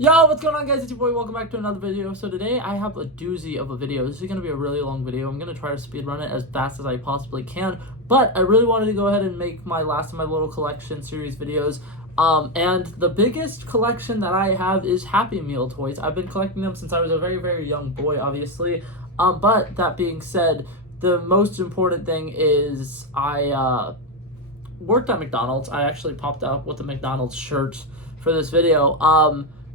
Yo, what's going on, guys? It's your boy. Welcome back to another video. So today I have a doozy of a video. This is going to be a really long video. I'm going to try to speed run it as fast as I possibly can, but I really wanted to go ahead and make my last of my little collection series videos. And the biggest collection that I have is Happy Meal toys. I've been collecting them since I was a very, very young boy, obviously. But that being said, the most important thing is I worked at McDonald's. I actually popped out with a McDonald's shirt for this video.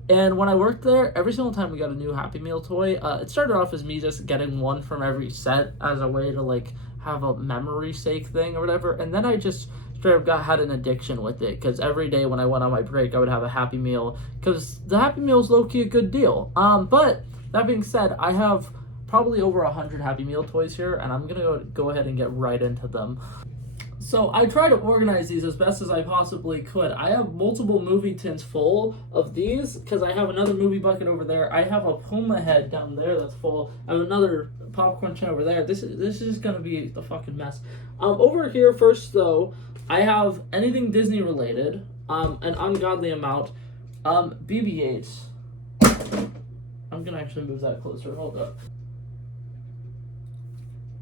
And when I worked there, every single time we got a new Happy Meal toy, it started off as me just getting one from every set as a way to, like, have a memory sake thing or whatever. And then I just straight up had an addiction with it, because every day when I went on my break, I would have a Happy Meal, because the Happy Meal is low-key a good deal. But that being said, I have probably over 100 Happy Meal toys here, and I'm going to go ahead and get right into them. So I try to organize these as best as I possibly could. I have multiple movie tins full of these because I have another movie bucket over there. I have a Puma head down there that's full. I have another popcorn tin over there. This is just gonna be the fucking mess. Over here first though, I have anything Disney related. An ungodly amount. BB-8s. I'm gonna actually move that closer. Hold up.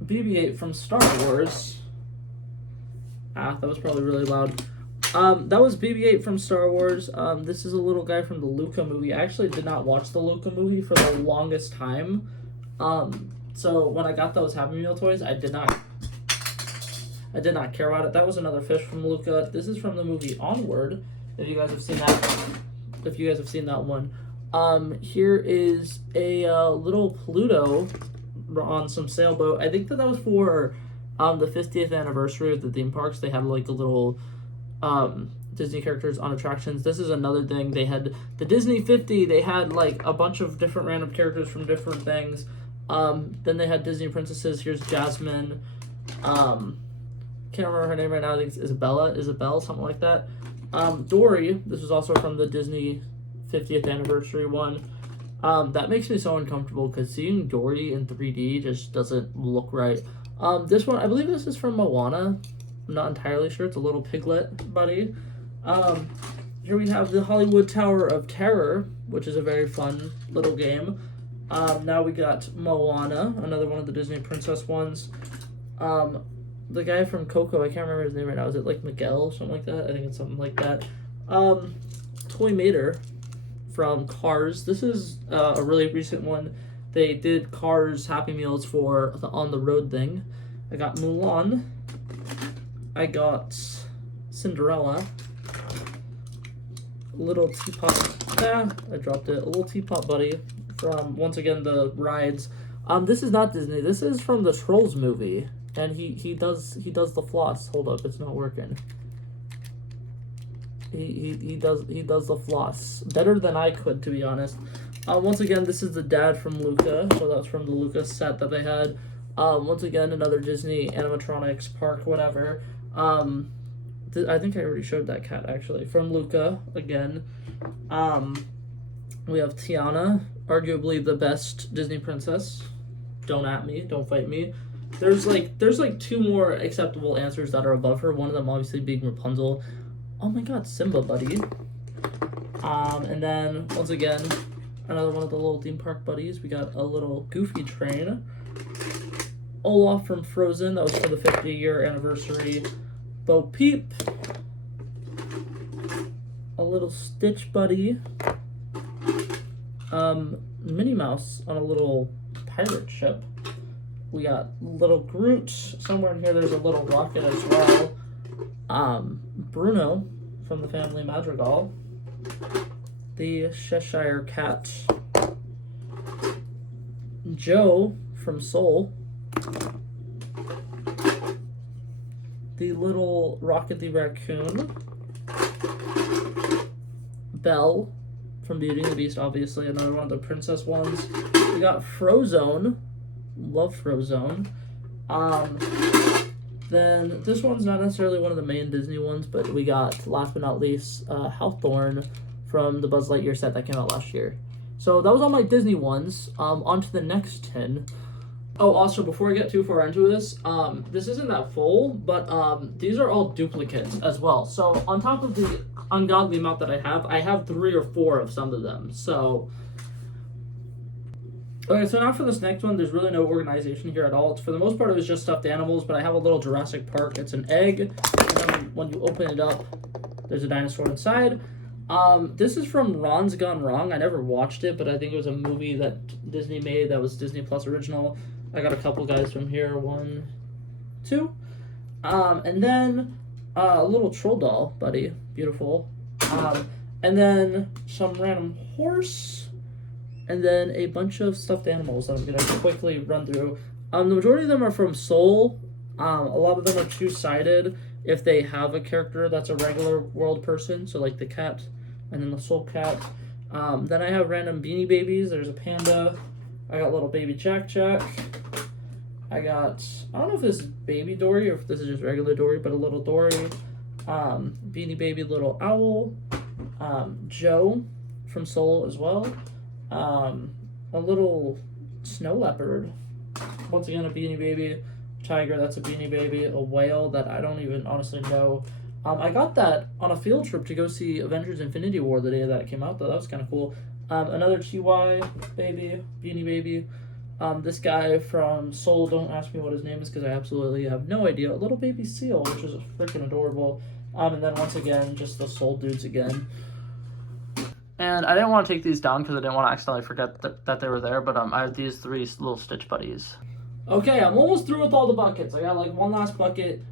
BB-8 from Star Wars. That was probably really loud. That was BB-8 from Star Wars. This is a little guy from the Luca movie. I actually did not watch the Luca movie for the longest time. So when I got those Happy Meal toys, I did not care about it. That was another fish from Luca. This is from the movie Onward. If you guys have seen that one. Here is a little Pluto on some sailboat. I think that was for the 50th anniversary of the theme parks. They had like a little Disney characters on attractions. This is another thing. They had the Disney 50. They had like a bunch of different random characters from different things. Then they had Disney princesses. Here's Jasmine. Can't remember her name right now. I think it's Isabel, something like that. Dory. This is also from the Disney 50th anniversary one. That makes me so uncomfortable because seeing Dory in 3D just doesn't look right. This one, I believe this is from Moana. I'm not entirely sure. It's a little piglet buddy. Here we have the Hollywood Tower of Terror, which is a very fun little game. Now we got Moana, another one of the Disney princess ones. The guy from Coco, I can't remember his name right now. Is it like Miguel, something like that? I think it's something like that. Toy Mater from Cars. This is a really recent one. They did Cars Happy Meals for the On the Road thing. I got Mulan. I got Cinderella. Little teapot. I dropped it. A little teapot buddy from, once again, the rides. This is not Disney. This is from the Trolls movie, and he does the floss. Hold up, it's not working. He does the floss better than I could, to be honest. Once again, this is the dad from Luca, so that's from the Luca set that they had. Once again, another Disney animatronics park, whatever. I think I already showed that cat, actually, from Luca, again. We have Tiana, arguably the best Disney princess. Don't at me, don't fight me. There's like two more acceptable answers that are above her, one of them obviously being Rapunzel. Oh my god, Simba, buddy. And then, once again, another one of the little theme park buddies. We got a little Goofy train. Olaf from Frozen. That was for the 50-year anniversary. Bo Peep. A little Stitch buddy. Minnie Mouse on a little pirate ship. We got little Groot. Somewhere in here there's a little rocket as well. Bruno from the family Madrigal. The Cheshire Cat. Joe from Soul. The little Rocket the Raccoon. Belle from Beauty and the Beast, obviously, another one of the princess ones. We got Frozone. Love Frozone. Then this one's not necessarily one of the main Disney ones, but we got, last but not least, Hawthorne from the Buzz Lightyear set that came out last year. So that was all my Disney ones. On to the next tin. Oh, also, before I get too far into this, this isn't that full, but these are all duplicates as well. So on top of the ungodly amount that I have 3 or 4 of some of them. So, okay, so now for this next one, there's really no organization here at all. For the most part, it was just stuffed animals, but I have a little Jurassic Park. It's an egg, and then when you open it up, there's a dinosaur inside. This is from Ron's Gone Wrong. I never watched it, but I think it was a movie that Disney made that was Disney Plus original. I got a couple guys from here. 1, 2. And then a little troll doll, buddy. Beautiful. And then some random horse. And then a bunch of stuffed animals that I'm going to quickly run through. The majority of them are from Soul. A lot of them are two-sided if they have a character that's a regular world person. So like the cat and then the Soul cat. Then I have random Beanie Babies. There's a panda. I got little baby Jack Jack. I don't know if this is baby Dory or if this is just regular Dory, but a little Dory. Beanie Baby little owl. Joe from Soul as well. A little snow leopard. Once again, a Beanie Baby. Tiger, that's a Beanie Baby. A whale that I don't even honestly know. I got that on a field trip to go see Avengers Infinity War the day that it came out, though. That was kind of cool. Another Chihuahua baby, Beanie Baby. This guy from Soul, don't ask me what his name is because I absolutely have no idea. A little baby seal, which is freaking adorable. And then once again, just the Soul dudes again. And I didn't want to take these down because I didn't want to accidentally forget that they were there, but I have these 3 little Stitch buddies. Okay, I'm almost through with all the buckets. I got like one last bucket.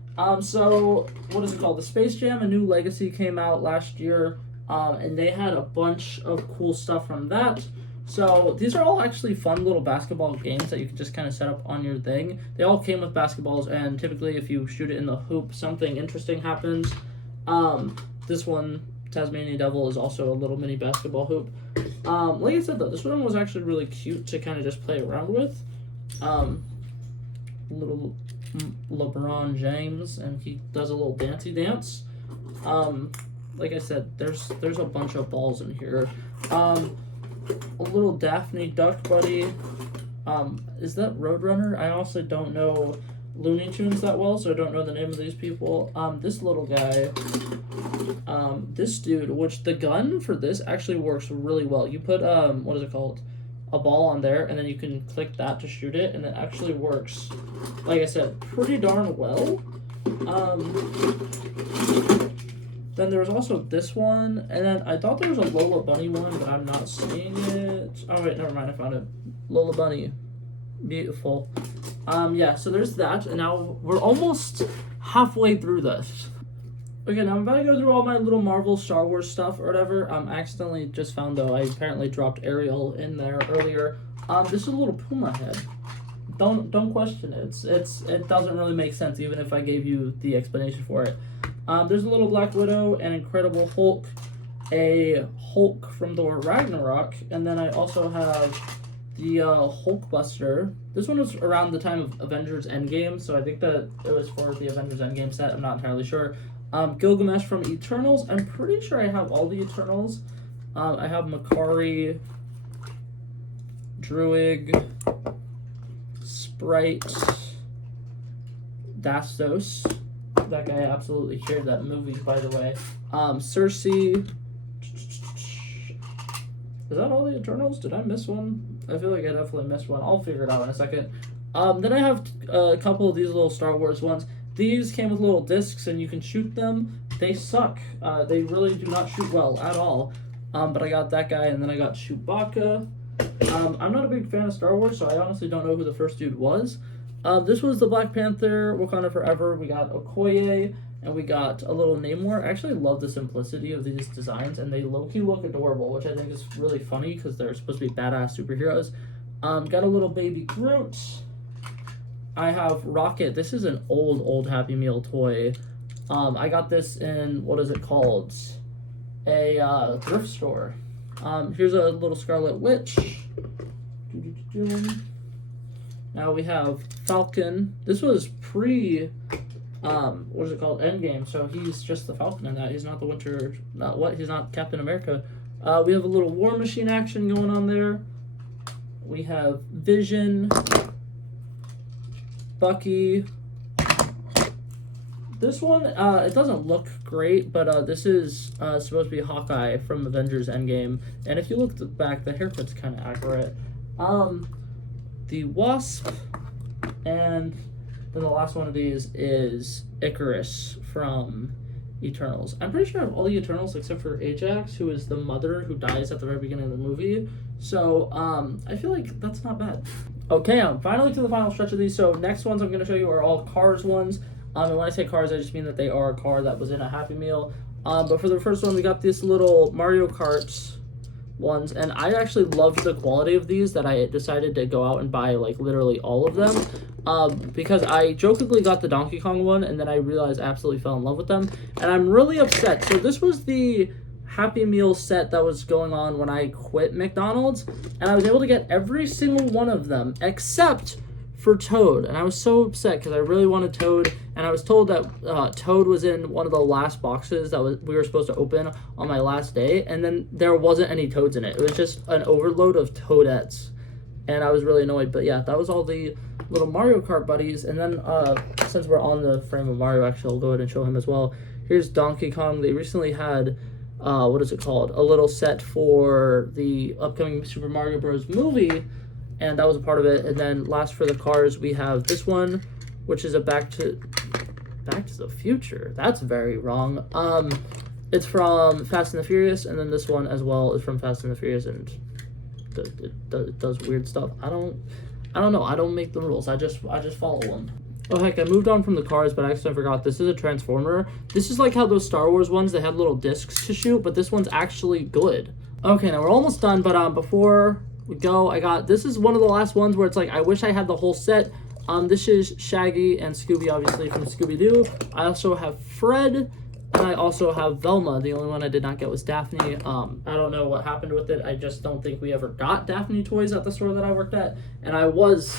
So, what is it called? The Space Jam: A New Legacy came out last year, and they had a bunch of cool stuff from that. So these are all actually fun little basketball games that you can just kind of set up on your thing. They all came with basketballs, and typically if you shoot it in the hoop, something interesting happens. This one, Tasmanian Devil, is also a little mini basketball hoop. Like I said though, this one was actually really cute to kind of just play around with. Little LeBron James, and he does a little dancey dance. Like I said, there's a bunch of balls in here. A little Daphne Duck buddy. Is that Roadrunner? I honestly don't know Looney Tunes that well, so I don't know the name of these people. This little guy, this dude, which the gun for this actually works really well. You put, what is it called? A ball on there, and then you can click that to shoot it, and it actually works, like I said, pretty darn well. Then there was also this one, and then I thought there was a Lola Bunny one, but I'm not seeing it. Oh wait, never mind, I found it. Lola Bunny. Beautiful. Yeah, so there's that, and now we're almost halfway through this. Okay, now I'm about to go through all my little Marvel Star Wars stuff or whatever. I accidentally just found, though, I apparently dropped Ariel in there earlier. This is a little Puma head. Don't question it. It doesn't really make sense, even if I gave you the explanation for it. There's a little Black Widow, an Incredible Hulk, a Hulk from Thor Ragnarok, and then I also have the Hulkbuster. This one was around the time of Avengers Endgame, so I think that it was for the Avengers Endgame set. I'm not entirely sure. Gilgamesh from Eternals. I'm pretty sure I have all the Eternals. I have Makari, Druig, Sprite, Dastos. That guy absolutely shared that movie, by the way. Cersei. Is that all the Eternals? Did I miss one? I feel like I definitely missed one. I'll figure it out in a second. Then I have a couple of these little Star Wars ones. These came with little discs, and you can shoot them. They suck. They really do not shoot well at all. But I got that guy, and then I got Chewbacca. I'm not a big fan of Star Wars, so I honestly don't know who the first dude was. This was the Black Panther, Wakanda Forever. We got Okoye, and we got a little Namor. I actually love the simplicity of these designs, and they low-key look adorable, which I think is really funny because they're supposed to be badass superheroes. Got a little baby Groot. I have Rocket. This is an old Happy Meal toy. I got this in, what is it called? A thrift store. Here's a little Scarlet Witch. Now we have Falcon. This was pre, what is it called? Endgame. So he's just the Falcon in that. He's not the Winter, he's not Captain America. We have a little War Machine action going on there. We have Vision. Bucky. This one, it doesn't look great, but this is supposed to be Hawkeye from Avengers Endgame. And if you look at the back, the haircut's kind of accurate. The Wasp, and then the last one of these is Icarus from Eternals. I'm pretty sure I have all the Eternals except for Ajax, who is the mother who dies at the very beginning of the movie. So, I feel like that's not bad. Okay, I'm finally to the final stretch of these. So, next ones I'm going to show you are all Cars ones. And when I say cars, I just mean that they are a car that was in a Happy Meal. But for the first one, we got this little Mario Kart ones, and I actually loved the quality of these that I decided to go out and buy like literally all of them. Because I jokingly got the Donkey Kong one, and then I realized I absolutely fell in love with them, and I'm really upset. So this was the Happy Meal set that was going on when I quit McDonald's, and I was able to get every single one of them except for Toad, and I was so upset because I really wanted Toad, and I was told that Toad was in one of the last boxes that we were supposed to open on my last day, and then there wasn't any Toads in it. It was just an overload of Toadettes, and I was really annoyed. But yeah, that was all the little Mario Kart buddies, and then since we're on the frame of Mario, actually I'll go ahead and show him as well. Here's Donkey Kong. They recently had what is it called? A little set for the upcoming Super Mario Bros. Movie, and that was a part of it. And then last for the cars, we have this one, which is a Back to the Future. That's very wrong. It's from Fast and the Furious, and then this one as well is from Fast and the Furious, and it does weird stuff. I don't know. I don't make the rules. I just follow them. Oh heck, I moved on from the cars, but I actually forgot. This is a Transformer. This is like how those Star Wars ones, they had little discs to shoot, but this one's actually good. Okay, now we're almost done, but before we go, this is one of the last ones where it's like, I wish I had the whole set. This is Shaggy and Scooby, obviously, from Scooby-Doo. I also have Fred, and I also have Velma. The only one I did not get was Daphne. I don't know what happened with it. I just don't think we ever got Daphne toys at the store that I worked at, and I was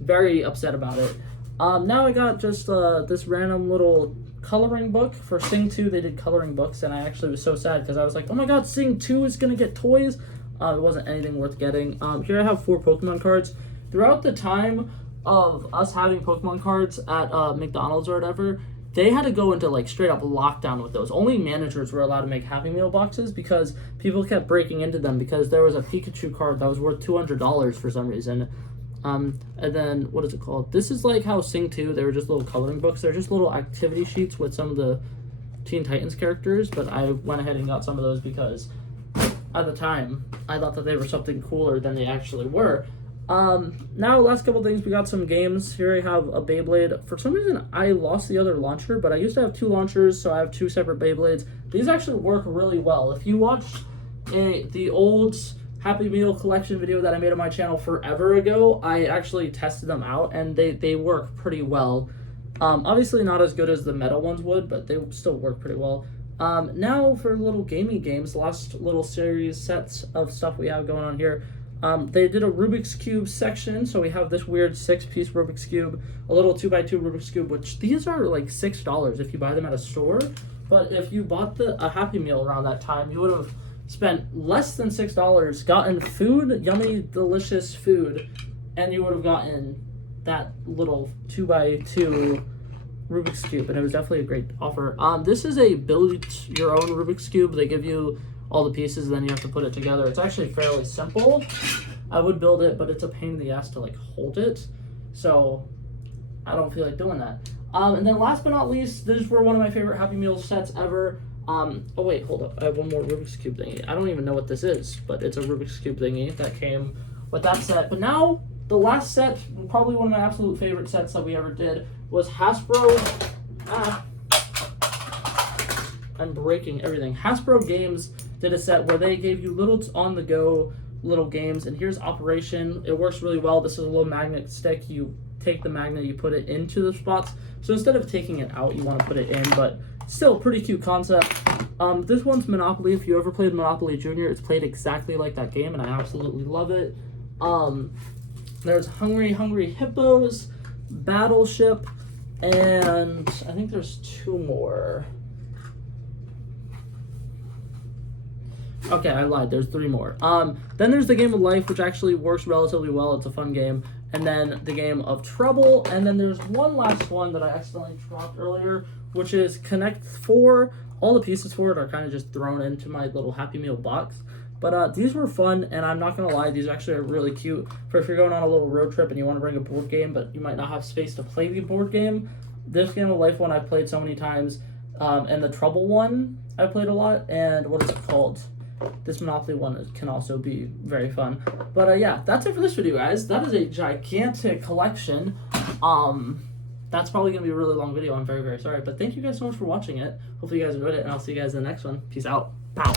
very upset about it. Now I got just this random little coloring book. For Sing 2, they did coloring books, and I actually was so sad because I was like, oh my god, Sing 2 is going to get toys. It wasn't anything worth getting. Here I have 4 Pokemon cards. Throughout the time of us having Pokemon cards at McDonald's or whatever, they had to go into like straight up lockdown with those. Only managers were allowed to make Happy Meal boxes because people kept breaking into them because there was a Pikachu card that was worth $200 for some reason. And then, what is it called? This is like how Sing 2, they were just little coloring books. They're just little activity sheets with some of the Teen Titans characters, but I went ahead and got some of those because at the time, I thought that they were something cooler than they actually were. Now, last couple things, we got some games. Here I have a Beyblade. For some reason, I lost the other launcher, but I used to have 2 launchers, so I have 2 separate Beyblades. These actually work really well. If you watched the old Happy Meal collection video that I made on my channel forever ago, I actually tested them out, and they work pretty well. Obviously not as good as the metal ones would, but they still work pretty well. Now for little gaming games, last little series sets of stuff we have going on here. They did a Rubik's Cube section, so we have this weird 6-piece Rubik's Cube, a little 2x2 Rubik's Cube, which these are like $6 if you buy them at a store, but if you bought a Happy Meal around that time, you would have spent less than $6, gotten food, yummy, delicious food, and you would have gotten that little 2x2 Rubik's Cube, and it was definitely a great offer. This is a build your own Rubik's Cube. They give you all the pieces, and then you have to put it together. It's actually fairly simple. I would build it, but it's a pain in the ass to like hold it, so I don't feel like doing that. And then last but not least, these were one of my favorite Happy Meal sets ever. Oh wait, hold up, I have one more Rubik's Cube thingy. I don't even know what this is, but it's a Rubik's Cube thingy that came with that set. But now, the last set, probably one of my absolute favorite sets that we ever did, was Hasbro. I'm breaking everything. Hasbro Games did a set where they gave you little on-the-go little games, and here's Operation. It works really well. This is a little magnet stick. You take the magnet, you put it into the spots. So instead of taking it out, you want to put it in, but still pretty cute concept. This one's Monopoly. If you ever played Monopoly Junior, it's played exactly like that game, and I absolutely love it. There's Hungry Hippos, Battleship, and I think there's 2 more. Okay, I lied. There's 3 more. Then there's the Game of Life, which actually works relatively well. It's a fun game. and then the game of Trouble, and then there's one last one that I accidentally dropped earlier, which is Connect 4. All the pieces for it are kind of just thrown into my little Happy Meal box. But these were fun, and I'm not going to lie, these actually are really cute for if you're going on a little road trip and you want to bring a board game, but you might not have space to play the board game. This Game of Life one I've played so many times, and the Trouble one I played a lot, and what is it called? This Monopoly one can also be very fun. But yeah, that's it for this video, guys. That is a gigantic collection. That's probably going to be a really long video. I'm very, very sorry. But thank you guys so much for watching it. Hopefully you guys enjoyed it, and I'll see you guys in the next one. Peace out. Pow.